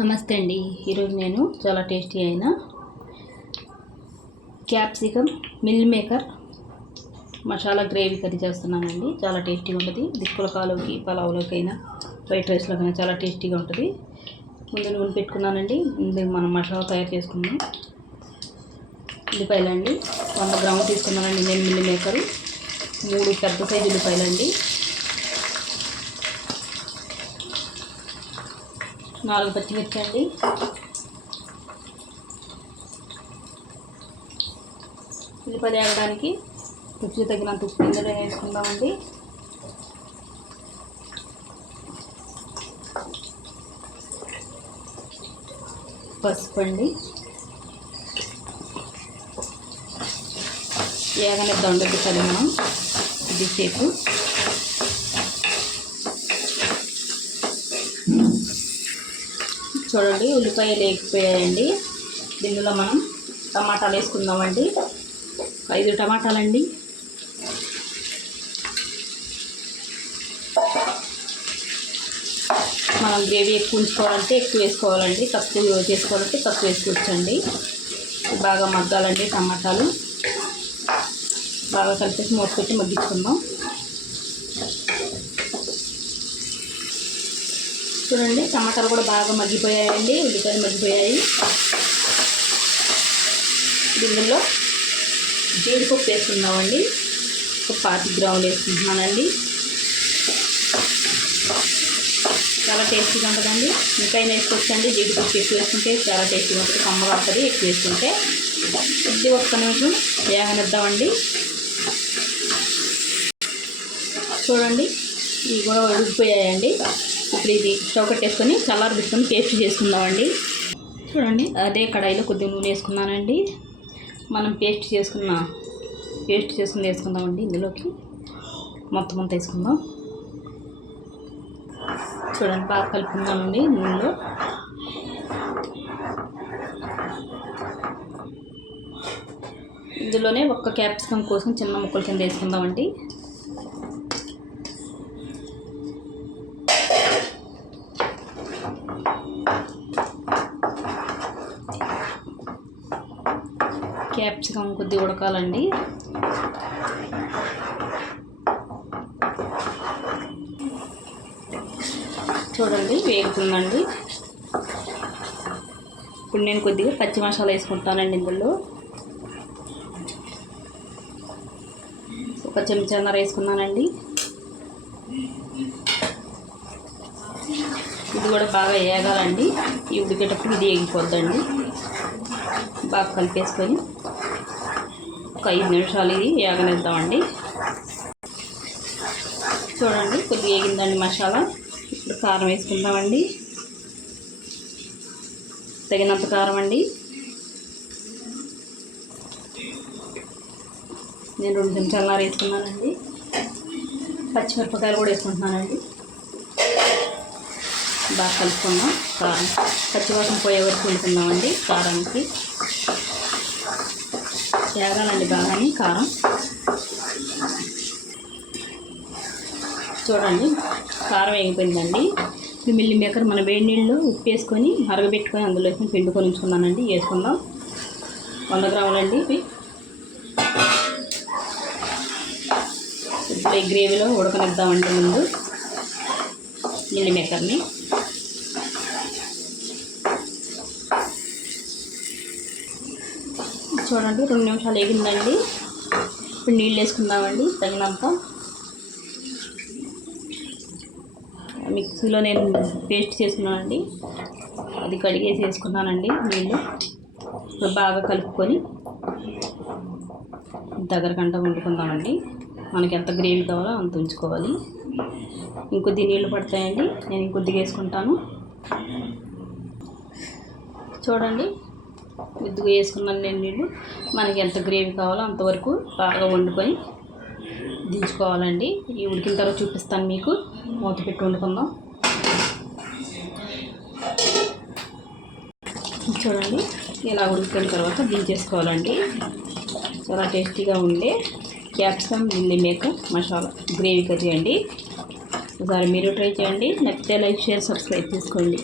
నమస్తే అండి. ఈరోజు నేను చాలా టేస్టీ అయిన capsicum meal maker masala gravy curry చేస్తున్నానండి. చాలా టేస్టీగా ఉంటుంది. పులకాలోకి, పలావులోకైనా, వైట్ రైస్లోకైనా చాలా టేస్టీగా ఉంటుంది. ముందు నూనె పెట్టుకున్నానండి. ముందు మనం మసాలా తయారు చేసుకున్నాం. ఉల్లిపాయలండి 100 గ్రాములు తీసుకున్నానండి నేను. మిల్ మేకర్ 3 పెద్ద సైజు ఉల్లిపాయలండి, 4 పచ్చిమిర్చి అండి, ఉల్లిపాయలు వేయడానికి రుచికి తగినంత ఉప్పు ఇందులో వేసుకుందామండి. పసుపు అండి, వేగనిద్దాం ఉల్లిపాయలు మనం కొద్దిసేపు. చూడండి ఉల్లిపాయలు వేగిపోయాయండి. దీనిలో మనం టమాటాలు వేసుకుందామండి. 5 టమాటాలండి. మనం గ్రేవీ ఎక్కువ ఉంచుకోవాలంటే ఎక్కువ వేసుకోవాలండి, తక్కువ చేసుకోవాలంటే తక్కువ వేసుకోవచ్చండి. బాగా మగ్గాలండి టమాటాలు. బాగా కలిపేసి మూత పెట్టి మగ్గించుకుందాం. చూడండి టమాటాలు కూడా బాగా మగ్గిపోయాయండి, ఉల్లిపాయలు మగ్గిపోయాయి. దీనిలో జీడిపప్పు వేసుకుందామండి. ఒక 25 గ్రాములు వేసుకుంటున్నానండి. చాలా టేస్టీగా ఉంటుందండి. ఇంకైనా వేసుకోవచ్చండి. జీడిపప్పు ఎక్కువ వేసుకుంటే చాలా టేస్టీగా ఉంటుంది, కమ్మగా ఉంటుంది. ఎక్కువ వేసుకుంటే ఇది ఒక్క నిమిషం వేగనిద్దామండి. చూడండి ఇవి కూడా ఉడికిపోయాయండి. ఇప్పుడు ఇది స్టవ్ కట్టేసుకొని చల్లారబెట్టుకొని పేస్ట్ చేసుకుందామండి. చూడండి అదే కడాయిలో కొద్దిగా నూనె వేసుకున్నానండి. మనం పేస్ట్ చేసుకుని వేసుకుందామండి. ఇందులోకి మొత్తం అంతా వేసుకుందాం. చూడండి బాగా కలుపుకుందామండి నూనెలో. ఇందులోనే ఒక్క క్యాప్సికమ్ కోసం చిన్న ముక్కల కింద వేసుకుందామండి. క్యాప్సికమ్ కొద్దిగా ఉడకాలండి. చూడండి వేగుతుందండి. ఇప్పుడు నేను కొద్దిగా పచ్చి మసాలా వేసుకుంటానండి. ఇందులో ఒక చెంచాన్నర వేసుకున్నానండి. ఇది కూడా బాగా వేగాలండి. ఈ ఉడికేటప్పుడు ఇది వేగిపోద్దండి. బాగా కలిపేసుకొని ఒక 5 నిమిషాలు ఇది వేగనిద్దామండి. చూడండి కొద్దిగా వేగిందండి మసాలా. ఇప్పుడు కారం వేసుకుందామండి. తగినంత కారం అండి. నేను 2 చెంచాలన్నర వేసుకున్నానండి. పచ్చిమిరపకాయలు కూడా వేసుకుంటున్నానండి. బాగా కలుపుకుందాం. కారం పచ్చివాసన పోయే వరకు వండుకుందామండి. కారానికి వేగాలండి బాగాని కారం. చూడండి కారం వేగిపోయిందండి. ఇప్పుడు మిల్ మేకర్ మన వేడి నీళ్ళు ఉప్పు వేసుకొని మరగబెట్టుకొని అందులో వేసుకొని పిండుకొని ఉంచుకున్నానండి. వేసుకుందాం. 100 గ్రాములండి ఇవి. ఇప్పుడు ఈ గ్రేవీలో ఉడకనిద్దామండి ముందు మిల్ మేకర్ని. చూడండి 2 నిమిషాలు వేగిందండి. ఇప్పుడు నీళ్ళు వేసుకుందామండి తగినంత. మిక్సీలో నేను పేస్ట్ చేసుకున్నానండి, అది కడిగేసి వేసుకున్నానండి నీళ్ళు. ఇప్పుడు బాగా కలుపుకొని దగ్గరకంట వండుకుందామండి. మనకి ఎంత గ్రేవీ కావాలో అంత ఉంచుకోవాలి. ఇంకొద్ది నీళ్ళు పడతాయండి, నేను ఇంకొద్దిగా వేసుకుంటాను. చూడండి కొద్దిగా వేసుకున్నాను నేను నీళ్ళు. మనకి ఎంత గ్రేవీ కావాలో అంతవరకు బాగా వండుకొని దించుకోవాలండి. ఈ ఉడికిన తర్వాత చూపిస్తాను మీకు. మూత పెట్టి వండుకుందాం. చూడండి ఇలా ఉడికిన తర్వాత దించేసుకోవాలండి. చాలా టేస్టీగా ఉండే capsicum meal maker masala gravy curry అండి. ఒకసారి మీరు ట్రై చేయండి. నచ్చితే లైక్, షేర్, సబ్స్క్రైబ్ చేసుకోండి.